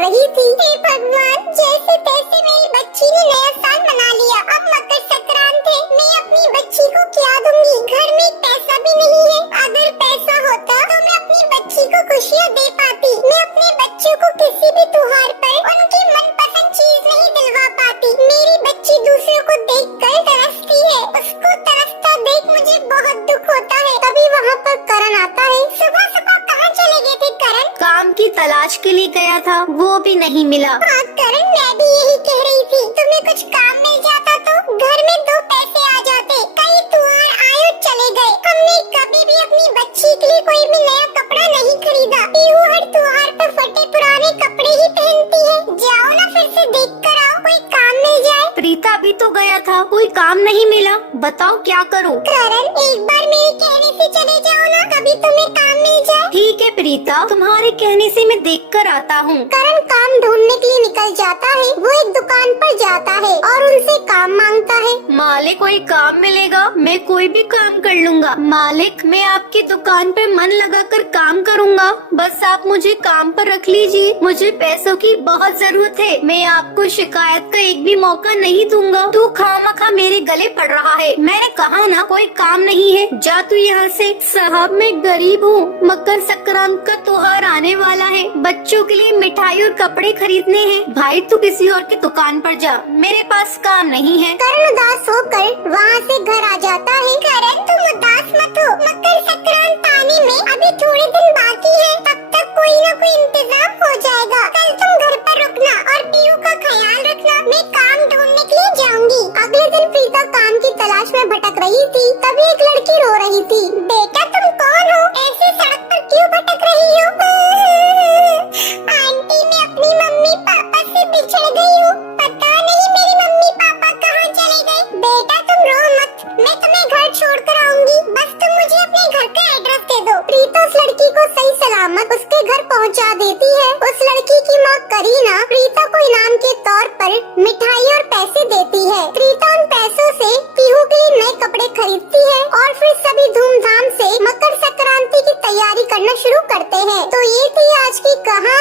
रही थी। हे भगवान, जैसे तैसे मेरी बच्ची ने नया साल मना लिया। अब मकर संक्रांत है, मैं अपनी बच्ची को क्या दूंगी? घर में पैसा भी नहीं है। अगर पैसा होता तो मैं अपनी बच्ची को खुशियाँ दे पाती। मैं अपने बच्चों को किसी भी त्योहार पर उनकी मनपसंद चीज नहीं दिलवा पाती। मेरी बच्ची दूसरों को देखकर तरसती है, उसको तरसता देख मुझे बहुत दुख होता है। तभी वहाँ पर करण आता है। सुबह सुबह कहाँ चले गए थे करण? काम की तलाश के लिए गया था, वो भी नहीं मिला। हाँ करण, मैं भी यही कह रही थी, तुम्हें कुछ काम मिल जाता तो घर में 2 पैसे आ जाते। कई त्योहार आए और चले गए, हमने कभी भी अपनी बच्ची के लिए कोई भी नया कपड़ा नहीं खरीदा। पीहू हर त्योहार पर फटे पुराने कपड़े ही पहनती है। जाओ ना, फिर से देख कर आओ, कोई काम मिल जाए। प्रीता भी तो गया था, कोई काम नहीं मिला, बताओ क्या करूं? करण, एक बार मेरे कहने से चले जाओ ना, कभी तुम्हें काम मिल जाए। ठीक है प्रीता, तुम्हारे कहने से मैं देख कर आता हूँ। करण काम ढूंढने के लिए निकल जाता है। वो एक दुकान पर जाता है और उनसे काम मांगता है। मालिक, कोई काम मिलेगा? मैं कोई भी काम कर लूँगा। मालिक, मैं आपकी दुकान पर मन लगाकर काम करूँगा, बस आप मुझे काम पर रख लीजिए। मुझे पैसों की बहुत जरूरत है, मैं आपको शिकायत का एक भी मौका नहीं दूंगा। तू खामखा मेरे गले पड़ रहा है। मैंने कहा ना, कोई काम नहीं है, जा तू यहाँ से। साहब, मैं गरीब हूँ, मकर संक्रांत का त्योहार आने वाला है, बच्चों के लिए मिठाई और कपड़े खरीदने हैं। भाई तू किसी और की दुकान पर जा, मेरे पास काम नहीं है। करण उदास होकर वहाँ से घर आ जाता है। करण, तुम उदास मत हो, मकर संक्रांत आने में अभी थोड़े दिन बाकी है, तब तक कोई न कोई इंतजाम हो जाएगा। कल तुम घर पर रुकना और पीहू का ख्याल रखना, मैं काम ढूंढने के लिए जाऊंगी। अगले दिन प्रीता काम की तलाश में भटक रही थी, तभी एक लड़की रो रही थी। बेटा, तुम कौन हो? ऐसे सड़क पर क्यों भटक रही हो? आंटी, मैं अपनी मम्मी पापा से बिछड़ गई हूँ, पता नहीं मेरी मम्मी पापा कहाँ चले गए। बेटा तुम रो मत, मैं तुम्हें घर छोड़कर आऊंगी, बस तुम मुझे अपने घर का एड्रेस दे दो। प्रीता उस लड़की को सही सलामत उसके घर पहुँचा देती है। उस लड़की की माँ करीना प्रीता को इनाम के तौर पर मिठाई और पैसे देती है। प्रीता उन पैसों से पीहू के लिए नए कपड़े खरीदती है और फिर सभी धूमधाम से मकर संक्रांति की तैयारी करना शुरू करते हैं। तो ये थी आज की कहानी।